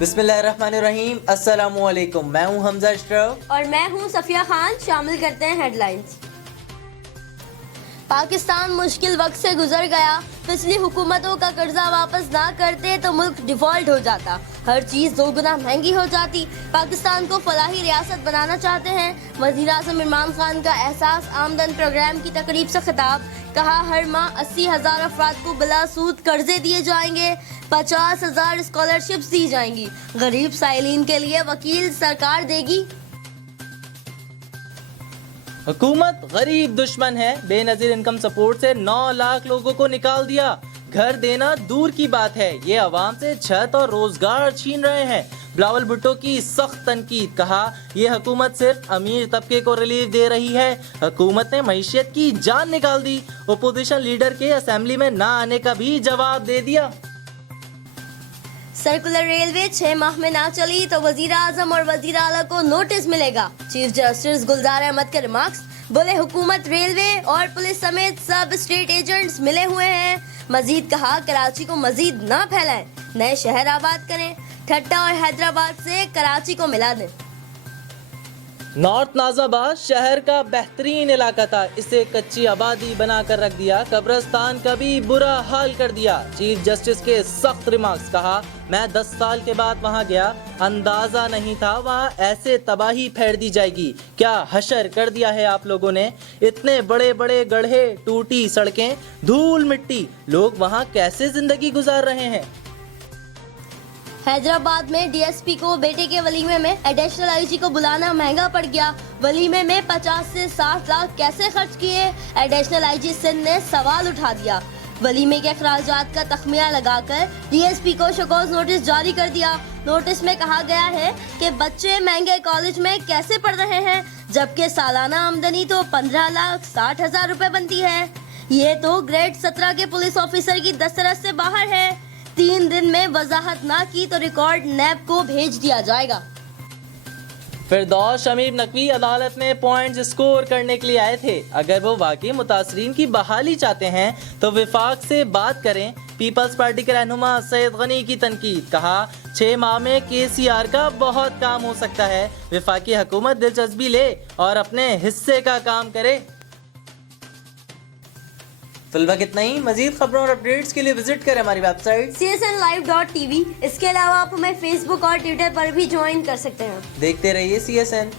बिस्मिल्लाहिर्रहमानिर्रहीम, अस्सलामुअलैकुम। मैं हूं हमजा अशरफ और मैं हूं सफिया खान। शामिल करते हैं हेडलाइंस। पाकिस्तान मुश्किल वक्त से गुजर गया। पिछली हुकूमतों का कर्जा वापस ना करते तो मुल्क डिफॉल्ट हो जाता, हर चीज दोगुना महंगी हो जाती। पाकिस्तान को फलाही रियासत बनाना चाहते हैं। वज़ीर आज़म इमरान खान का एहसास आमदन प्रोग्राम की तकरीब से खिताब। कहा हर माह 80,000 अफराद को बिला सूद कर्जे दिए जाएंगे, 50,000 स्कॉलरशिप्स दी जाएंगी। गरीब साइलिन के लिए वकील सरकार देगी। हुकूमत गरीब दुश्मन है। बेनजीर इनकम सपोर्ट से 9 लाख लोगों को निकाल दिया। घर देना दूर की बात है, ये अवाम से छत और रोजगार छीन रहे हैं। बिलावल भुट्टो की सख्त तनकीद। कहा ये हुकूमत सिर्फ अमीर तबके को रिलीफ दे रही है, हुकूमत ने मईशत की जान निकाल दी। ओपोजिशन लीडर के असेंबली में ना आने का भी जवाब दे दिया। सर्कुलर रेलवे 6 माह में ना चली तो वजीर आजम और वजीर आला को नोटिस मिलेगा। चीफ जस्टिस गुलजार अहमद के रिमार्क्स। बोले हुकूमत, रेलवे और पुलिस समेत सब स्टेट एजेंट्स मिले हुए हैं। मजीद कहा कराची को मजीद ना फैलाएं, नए शहर आबाद करें। ठट्टा और हैदराबाद से कराची को मिला दें। नॉर्थ नाजाबाद शहर का बेहतरीन इलाका था, इसे कच्ची आबादी बनाकर रख दिया। कब्रिस्तान का भी बुरा हाल कर दिया। चीफ जस्टिस के सख्त रिमार्क्स। कहा मैं 10 साल के बाद वहां गया, अंदाजा नहीं था वहां ऐसे तबाही फैल दी जाएगी। क्या हशर कर दिया है आप लोगों ने। इतने बड़े बड़े गड्ढे, टूटी सड़कें, धूल मिट्टी, लोग वहां कैसे जिंदगी गुजार रहे हैं। हैदराबाद में डीएसपी को बेटे के वलीमे में एडिशनल आईजी को बुलाना महंगा पड़ गया। वलीमे में 50 से 60 लाख कैसे खर्च किए, एडिशनल आईजी सिंध ने सवाल उठा दिया। वलीमे के अखराजात का तखमिया लगाकर डीएसपी को शकोज नोटिस जारी कर दिया। नोटिस में कहा गया है कि बच्चे महंगे कॉलेज में कैसे पढ़ रहे हैं, जबकि सालाना आमदनी तो 15,60,000 रुपए बनती है। ये तो ग्रेड 17 के पुलिस ऑफिसर की दस्तरस से बाहर है। 3 दिन में वजाहत ना की तो रिकॉर्ड नैब को भेज दिया जाएगा। फिरदौस शमीम नकवी अदालत में पॉइंट्स स्कोर करने के लिए आए थे। अगर वो वाकई मुतासरीन की बहाली चाहते हैं तो विफाक से बात करें। पीपल्स पार्टी के रहनुमा सैयद गनी की तनकीद। कहा 6 माह में केसीआर का बहुत काम हो सकता है। विफाकी हुकूमत दिलचस्पी ले और अपने हिस्से का काम करे। फिलहाल कितना ही। मजीद खबरों और अपडेट्स के लिए विजिट करें हमारी वेबसाइट csnlive.tv। इसके अलावा आप हमें फेसबुक और ट्विटर पर भी ज्वाइन कर सकते हैं। देखते रहिए CSN।